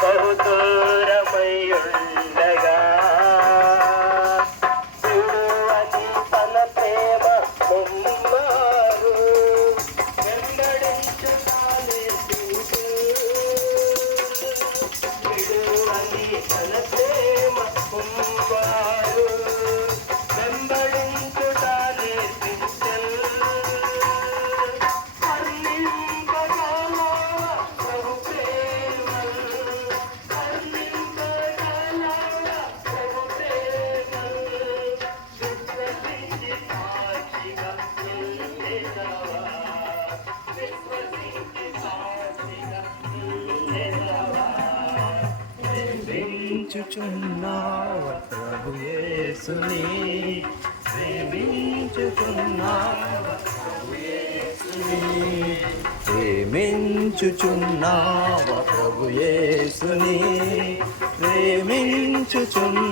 బహుదూరమయ్యుండగా విడువని తన ప్రేమ ముమ్మారు వెంబడించుతానే విడువని తన ప్రేమ ముమ్మారు వెంబడించుతానే ప్రేమించుచున్నావా ప్రభు యేసుని ప్రేమించుచున్నావా ప్రభు యేసుని ప్రేమించుచున్నావా ప్రభు యేసుని ప్రేమించుచున్నా